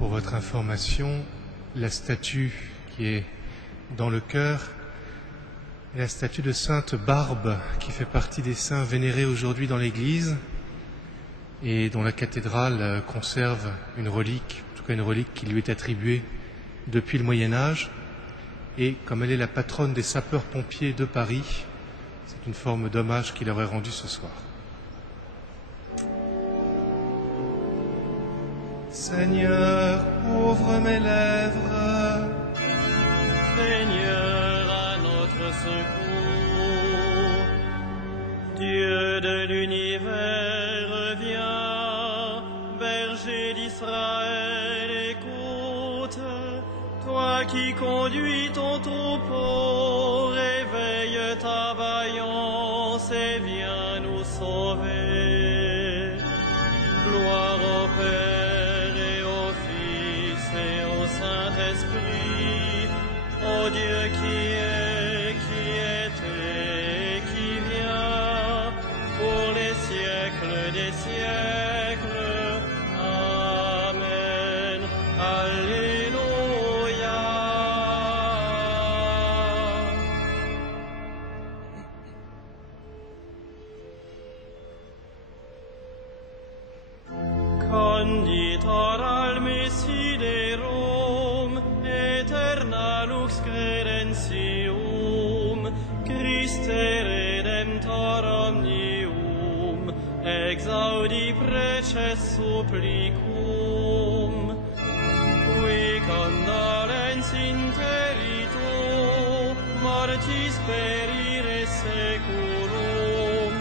Pour votre information, la statue qui est dans le chœur est la statue de Sainte Barbe, qui fait partie des saints vénérés aujourd'hui dans l'Église et dont la cathédrale conserve une relique, en tout cas une relique qui lui est attribuée depuis le Moyen-Âge. Et comme elle est la patronne des sapeurs-pompiers de Paris, c'est une forme d'hommage qui leur est rendu ce soir. Seigneur, ouvre mes lèvres. Seigneur, à notre secours. Dieu de l'univers, viens, berger d'Israël, écoute. Toi qui conduis ton troupeau, réveille ta vaillance et viens nous sauver. Gloire au Père et au Fils et au Saint-Esprit, ô Dieu qui était et qui vient, pour les siècles des siècles. Amen. Alléluia. Conditor al Messiderum, aeterna lux credentium, Christe Redemptor omnium, exaudi preces supplicum, qui condolens interito, mortis perire seculum,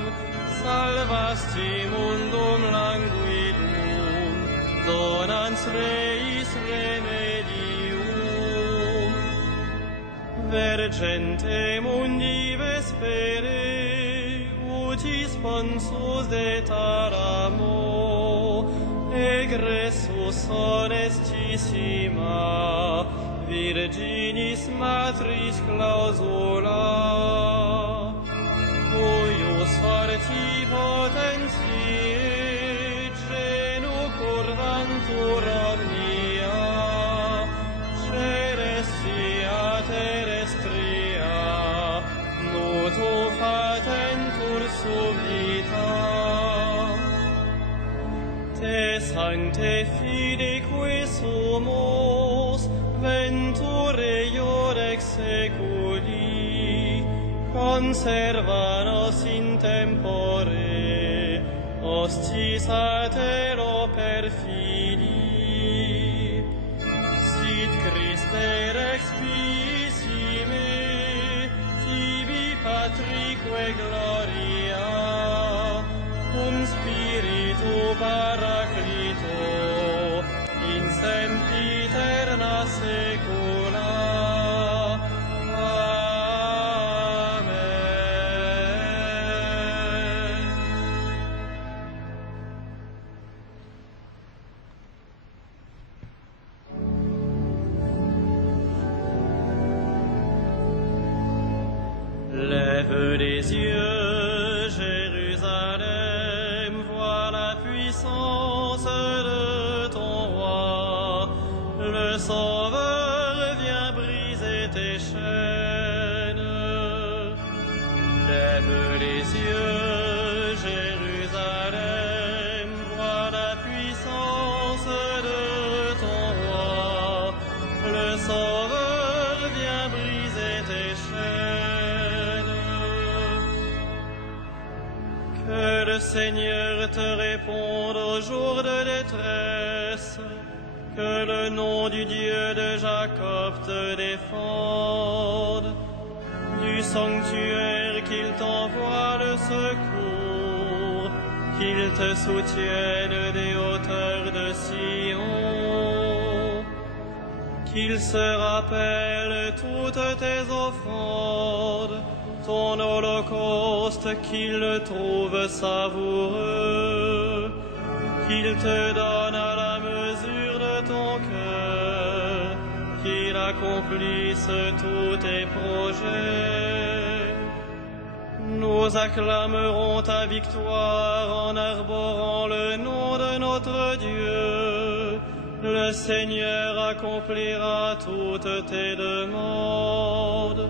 salvasti mundum languidum, donans Reis remedium. Vergente mundi vespere, utis sponsus de taramo, egressus honestissima, Virginis matris clausula, huius forti potentiae, genu curvantur omnia, celestia terrestria, nutu fatentur subita. Te sancte fideque sumus, venture iurex seculi, conserva nos in tempore, hostis a tero per fili. Sit Christe rex pissime, tibi patrique gloria, spiritu paraclito, in sempiterna secula. Amen. Lève les yeux, Jérusalem, vois la puissance de ton roi. Le Sauveur vient briser tes chaînes. Lève les yeux, Jérusalem, vois la puissance de ton roi. Le Sauveur vient briser tes chaînes. Que le Seigneur te réponde au jour de détresse, que le nom du Dieu de Jacob te défende, du sanctuaire qu'il t'envoie le secours, qu'il te soutienne des hauteurs de Sion, qu'il se rappelle toutes tes offrandes, ton holocauste, qu'il le trouve savoureux, qu'il te donne à la mesure de ton cœur, qu'il accomplisse tous tes projets. Nous acclamerons ta victoire en arborant le nom de notre Dieu, le Seigneur accomplira toutes tes demandes.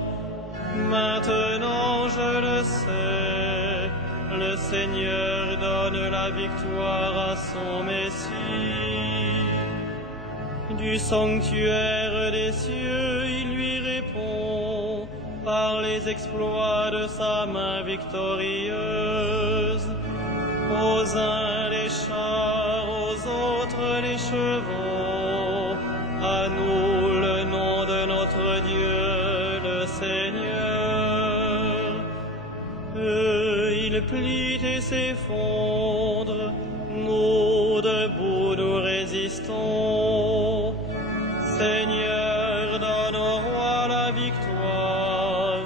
Maintenant, je le sais, le Seigneur donne la victoire à son Messie. Du sanctuaire des cieux, il lui répond par les exploits de sa main victorieuse. Aux uns les chars, aux autres les chevaux, à nous le nom de notre Dieu, le Seigneur. Eux, ils plient et s'effondrent, nous debout nous résistons. Seigneur, donne au roi la victoire,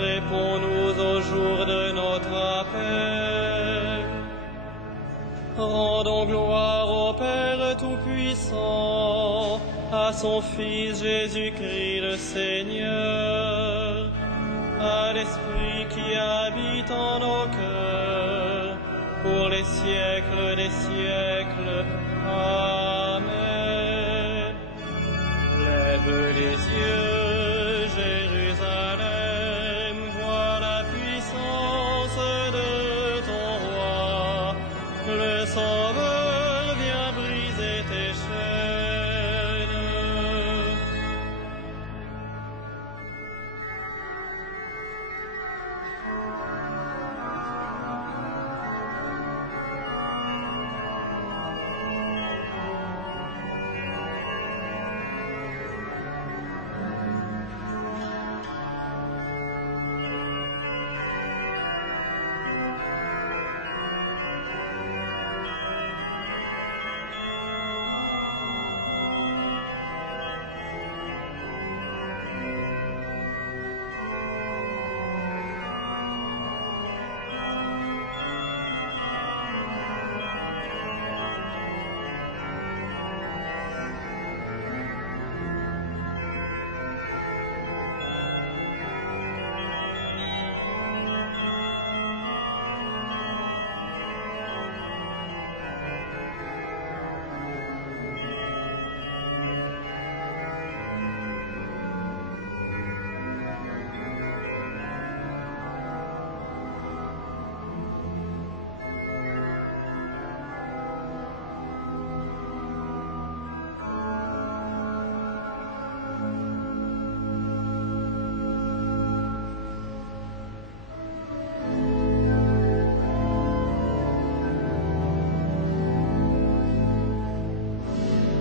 réponds-nous au jour de notre appel. Rendons gloire au Père Tout-Puissant, à son Fils Jésus-Christ le Seigneur, à l'Esprit qui habite en nos cœurs, pour les siècles des siècles. Amen. Lève les yeux, Jérusalem, vois la puissance de ton roi. Le Sauveur vient briser tes chaînes.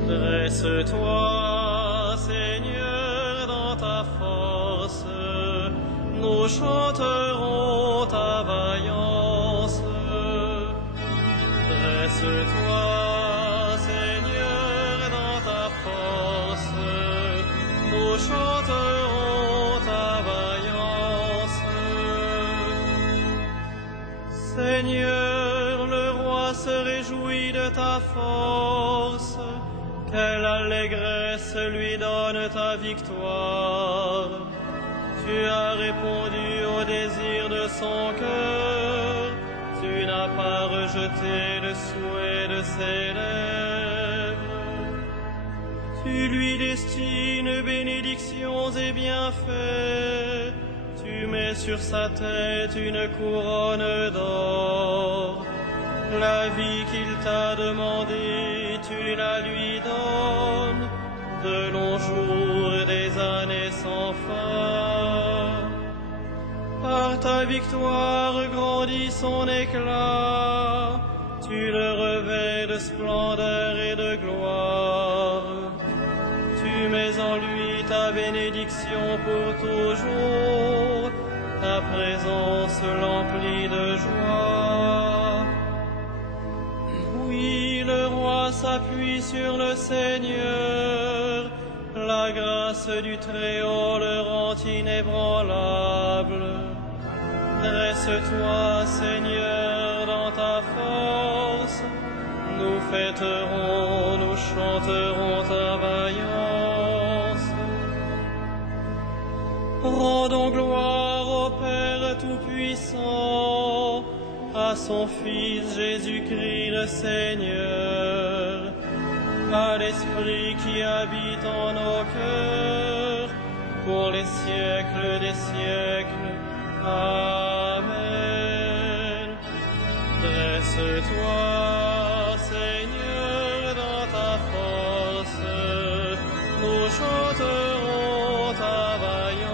Dresse-toi, Seigneur, dans ta force, nous chanterons ta vaillance. Dresse-toi, Seigneur, dans ta force, nous chanterons ta vaillance. Seigneur, le roi se réjouit de ta force. Quelle allégresse lui donne ta victoire. Tu as répondu au désir de son cœur. Tu n'as pas rejeté le souhait de ses lèvres. Tu lui destines bénédictions et bienfaits. Tu mets sur sa tête une couronne d'or. La vie qu'il t'a demandée, tu la lui donnes, de longs jours et des années sans fin. Par ta victoire grandit son éclat, tu le revêts de splendeur et de gloire. Tu mets en lui ta bénédiction pour toujours, ta présence l'emplit de joie. Oui, le roi s'appuie sur le Seigneur, la grâce du Très-Haut le rend inébranlable. Dresse-toi, Seigneur, dans ta force, nous fêterons, nous chanterons ta vaillance. Rendons gloire au Père Tout-Puissant, à son Fils Jésus-Christ le Seigneur. à l'Esprit qui habite en nos cœurs, pour les siècles des siècles. Amen. Dresse-toi, Seigneur, dans ta force, nous chanterons ta vaillance.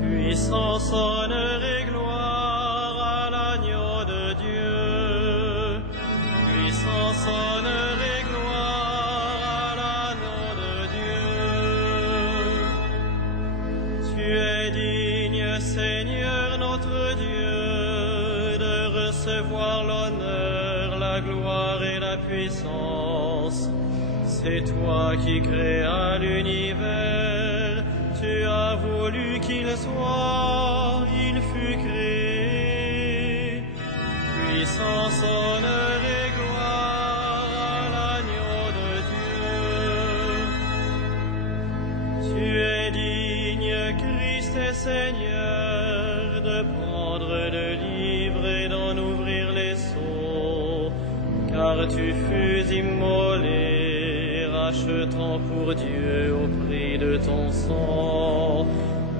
Puissance, honneur et gloire à l'agneau de Dieu. Puissance, honneur et gloire à l'agneau de Dieu. Tu es digne, Seigneur notre Dieu, de recevoir l'honneur, la gloire et la puissance. C'est toi qui créas l'univers. Tu as voulu qu'il soit, il fut créé. Puissance, honneur et gloire à l'agneau de Dieu. Tu es digne, Christ et Seigneur, de prendre le livre et d'en ouvrir les sceaux, car tu fus immolé, rachetant pour Dieu au prix de ton sang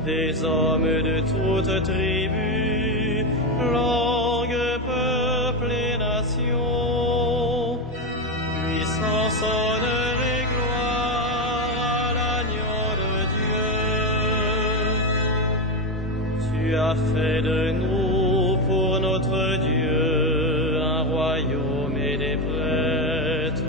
des hommes de toutes tribus, langues, peuples et nations. Puissance, honneur et gloire à l'agneau de Dieu. Tu as fait de nous pour notre Dieu un royaume et des prêtres,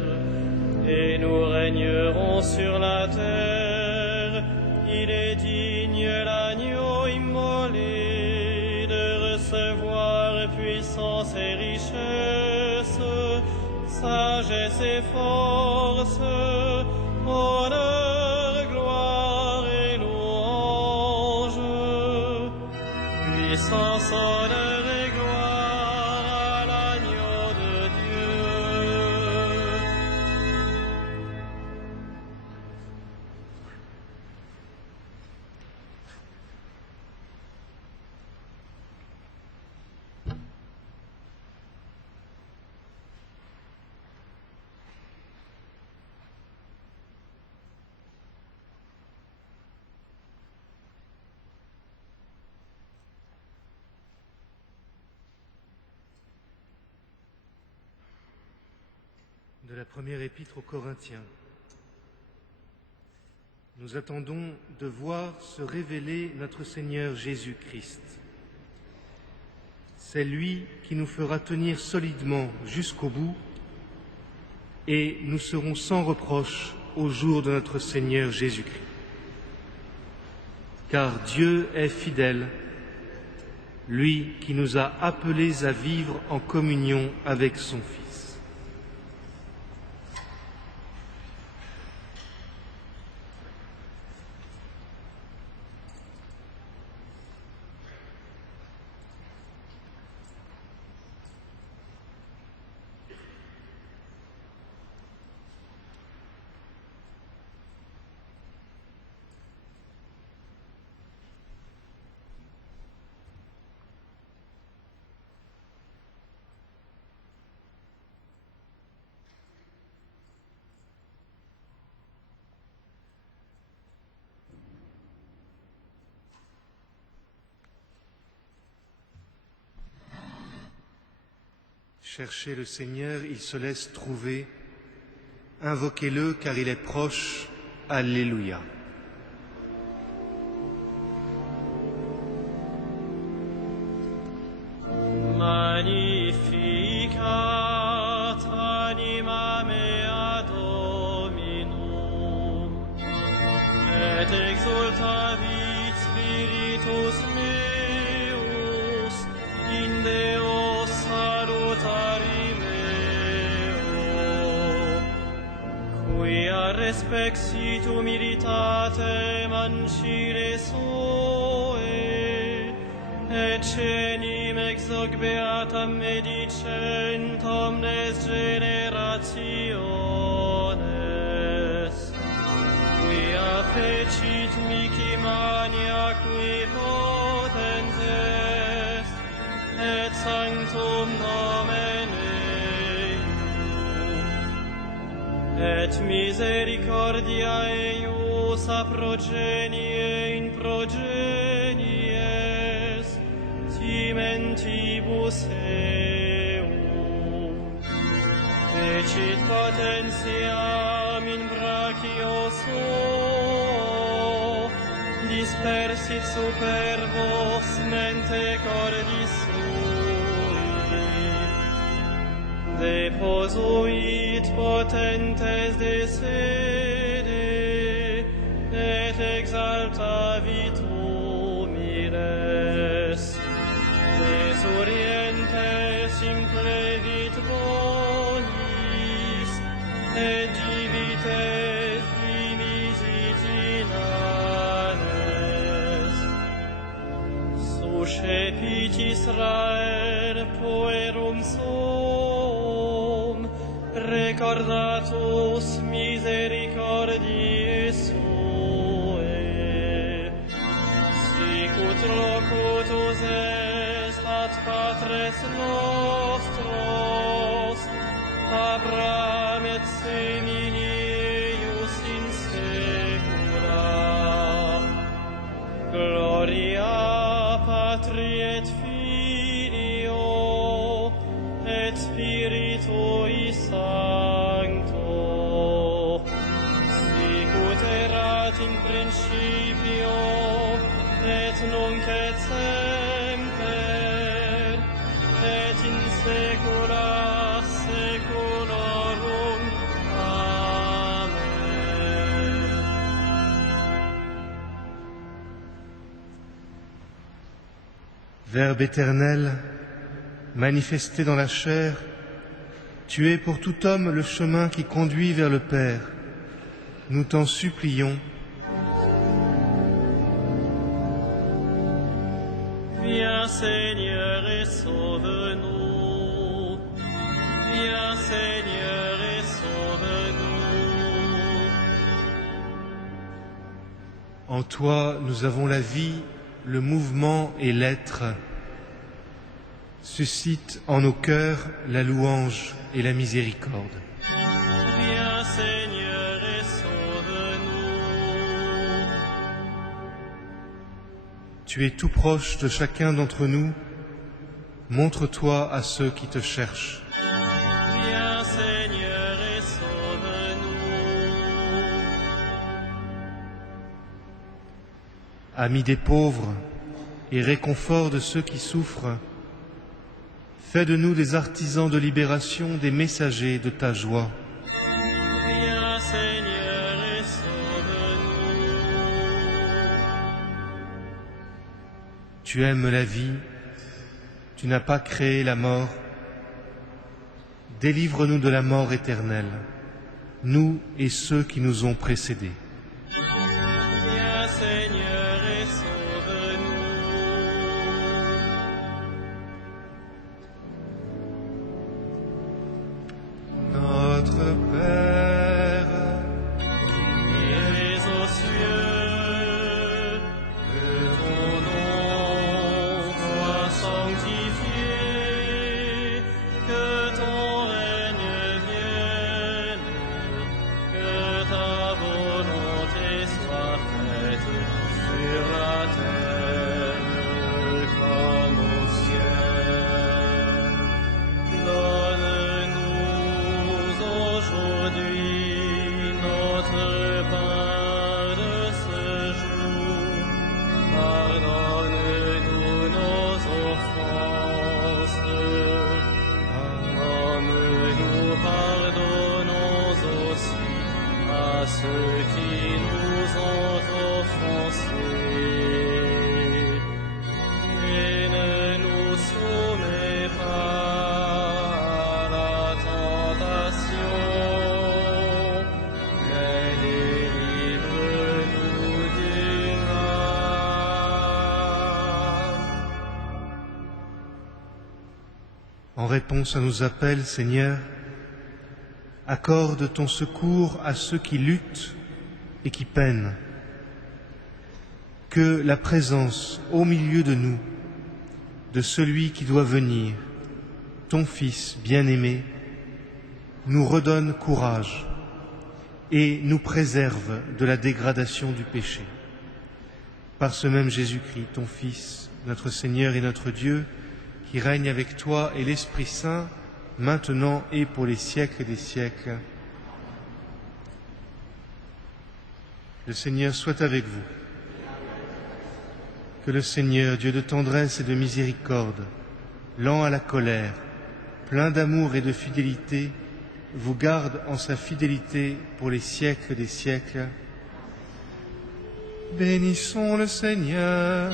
et nous régnerons sur la terre. Il est digne, l'agneau immolé, de recevoir puissance et richesse, sagesse et force, honneur, gloire et louange. Puissance, honneur et gloire à l'agneau de Dieu. De la première épître aux Corinthiens. Nous attendons de voir se révéler notre Seigneur Jésus-Christ. C'est lui qui nous fera tenir solidement jusqu'au bout, et nous serons sans reproche au jour de notre Seigneur Jésus-Christ. Car Dieu est fidèle, lui qui nous a appelés à vivre en communion avec son Fils. Cherchez le Seigneur, il se laisse trouver. Invoquez-le car il est proche. Alléluia. Magnificat anima mea Dominum, et exultavit spiritus meus in Deo salutari meo, quia respexit humilitatem ancire suae, et cenim ex hoc beatam medicent omnes generationes, quia fecit mihi mania qui potens est, et sanctum nomen eius, et misericordia eius a progenie in progenies, cimentibus eum, fecit potentiam in brachio suo, dispersit superbos mente cordis sui, deposuit potentes de sede, et exaltavit humiles, desurientes implevit bonis, et divites dimisit inanes. Suscepit Israel puerum suum, recordatus misericordiae suae, sicut locutus est ad patres nostros, Abraham et semini eius in secula. Gloria Patri et Filio et Spiritui Sancto, sicut erat in principio et nunc et semper, et in saecula saeculorum. Amen. Verbe éternel, manifesté dans la chair, tu es pour tout homme le chemin qui conduit vers le Père. Nous t'en supplions. Viens Seigneur et sauve-nous. Viens Seigneur et sauve-nous. En toi, nous avons la vie, le mouvement et l'être. Suscite en nos cœurs la louange et la miséricorde. Viens Seigneur et sauve-nous. Tu es tout proche de chacun d'entre nous. Montre-toi à ceux qui te cherchent. Viens Seigneur et sauve-nous. Ami des pauvres et réconfort de ceux qui souffrent, fais de nous des artisans de libération, des messagers de ta joie. Viens Seigneur et sauve-nous. Tu aimes la vie, tu n'as pas créé la mort. Délivre-nous de la mort éternelle, nous et ceux qui nous ont précédés. Viens Seigneur et sauve-nous. Notre Père, qui es aux cieux, que ton nom soit sanctifié, que ton règne vienne, que ta volonté En réponse à nos appels, Seigneur, accorde ton secours à ceux qui luttent et qui peinent. Que la présence au milieu de nous de celui qui doit venir, ton Fils bien-aimé, nous redonne courage et nous préserve de la dégradation du péché. Par ce même Jésus-Christ, ton Fils, notre Seigneur et notre Dieu, qui règne avec toi et l'Esprit Saint, maintenant et pour les siècles des siècles. Le Seigneur soit avec vous. Que le Seigneur, Dieu de tendresse et de miséricorde, lent à la colère, plein d'amour et de fidélité, vous garde en sa fidélité pour les siècles des siècles. Bénissons le Seigneur.